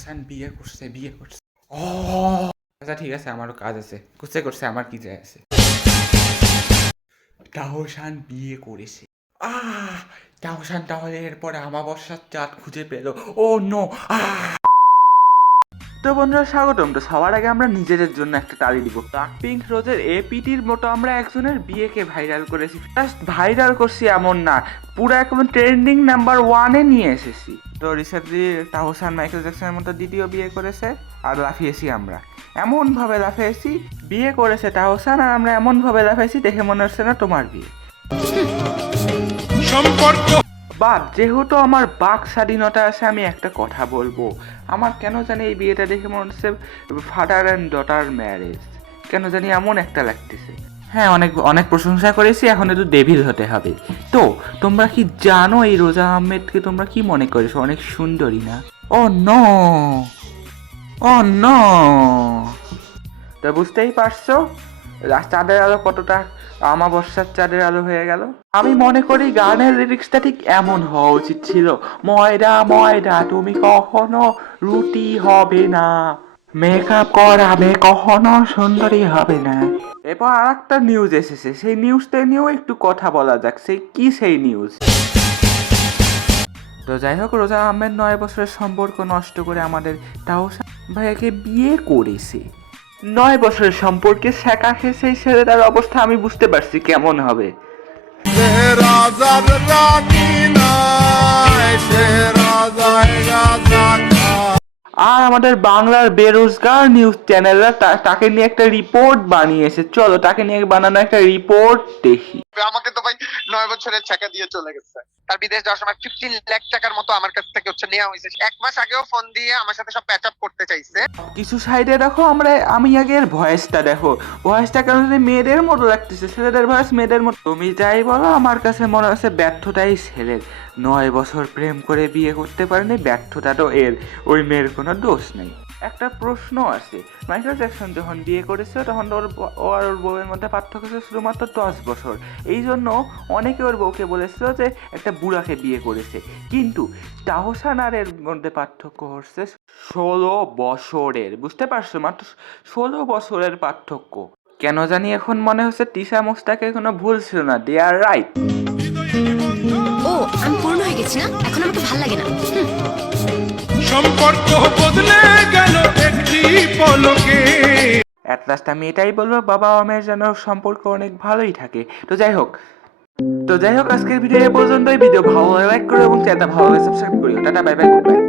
তাহসান বিয়ে করছে। ও আচ্ছা ঠিক আছে, আমারও কাজ আছে, করছে আমার কি যায় আছে। তাহসান বিয়ে করেছে। আহ তাহসান তাহলে এরপরে আমাবস্যার চাঁদ খুঁজে পেল। ও নো। তো বন্ধুরা স্বাগতম। তো সবার আগে আমরা নিজেদের জন্য একটা তালি দিব। ব্ল্যাকপিঙ্ক রোজের এপিটির মতো আমরা একজনের বিয়েকে ভাইরাল করেছি। জাস্ট ভাইরাল করছি এমন না, পুরো একদম ট্রেন্ডিং নাম্বার 1-এ নিয়ে এসেছি। তো রিসেন্টলি তাহসান মাইকেল জ্যাকসনের মতো দ্বিতীয় বিয়ে করেছে, আর লাফিয়েছি আমরা। এমনভাবে লাফিয়েছি, বিয়ে করেছে তাহসান আর আমরা এমনভাবে লাফিয়েছি দেখে মনে হচ্ছে না তোমার বিয়ে। সম্পর্ক বাট যেহেতু আমার বাক স্বাধীনতা আছে, আমি একটা কথা বলবো। আমার কেন জানি এই বিয়েটা দেখে মনে হচ্ছে ফাদার অ্যান্ড ডটার ম্যারেজ, কেন জানি এমন একটা লাগতেছে। হ্যাঁ, অনেক অনেক প্রশংসা করেছি, এখন একটু ডেভিল হতে হবে। তো তোমরা কি জানো এই রোজা আহমেদকে তোমরা কি মনে করেছো? অনেক সুন্দরী না? ও নো, ও নো। তো বুঝতেই পারছো চাঁদের আলো কতটা আমাবস্যার চাঁদের আলো হয়ে গেল। আমি মনে করি গানের লিরিক্সটা ঠিক এমন হওয়া উচিত ছিল, ময়দা ময়দা তুমি কখনো রুটি হবে না, মেকআপ করাবে কখনো সুন্দরী হবে না। এরপর আর একটা নিউজ এসেছে, সেই নিউজটা নিয়েও একটু কথা বলা যাক। সেই নিউজ। তো যাই হোক, রোজা আহমেদ 9 বছরের সম্পর্ক নষ্ট করে আমাদের তাহসান ভাইয়াকে বিয়ে করেছে। 9 বছরের সম্পর্কে শেখা খেয়ে সেই ছেলেটার অবস্থা আমি বুঝতে পারছি কেমন হবে। আর আমাদের বাংলার বেরোজগার নিউজ চ্যানেলরা তাকে নিয়ে একটা রিপোর্ট বানিয়েছে। চলো তাকে নিয়ে বানানো একটা রিপোর্ট দেখি। আমাকে তো ভাই 9 বছরের টাকা দিয়ে চলে গেছে। তার বিদেশ যাওয়ার সময় 15 লাখ টাকার মতো আমার কাছ থেকে নেওয়া হয়েছে। 1 মাস আগেও ফোন দিয়ে আমার সাথে সব প্যাচ আপ করতে চাইছে। কিছু সাইডে দেখো, আমি আগের ভয়েসটা দেখো, ভয়েসটা কেন জানি মেয়েদের মতো লাগতেছে, ছেলেদের ভয়েস মেয়েদের মতো। তুমি যাই বলো, আমার কাছে মনে হচ্ছে ব্যর্থতাই ছেলের। 9 বছর প্রেম করে বিয়ে করতে পারেনি, ব্যর্থতা তো এর, ওই মেয়ের কোনো দোষ নেই। একটা প্রশ্ন আছে, মাইকেল জ্যাকসন যখন বিয়ে করেছে তখন ওর বউয়ের মধ্যে পার্থক্য ছিল শুধুমাত্র 10 বছর। এই জন্য অনেকে ওর বউকে বলেছিল যে একটা বুড়াকে বিয়ে করেছে, কিন্তু তাহসান আর এর মধ্যে পার্থক্য হচ্ছে 16 বছরের। বুঝতে পারছো? মাত্র 16 বছরের পার্থক্য। কেন জানি এখন মনে হচ্ছে তিশা মুস্তাকের কোনো ভুল ছিল না, দে আর রাইট। ও আমি পূর্ণ হয়ে গেছি না, এখন আমাকে ভালো লাগে না। সম্পর্ক বদলে গেল একটি পলকে। এট লাস্ট আমি এটাই বলবো, বাবা মেয়ের যেন সম্পর্ক অনেক ভালোই থাকে। তো যাই হোক আজকের ভিডিও এ পর্যন্তই। ভিডিও ভালো লাগে লাইক করো এবং চ্যানেলটা ভালো লাগে সাবস্ক্রাইব করিও। Tata, bye bye, good bye.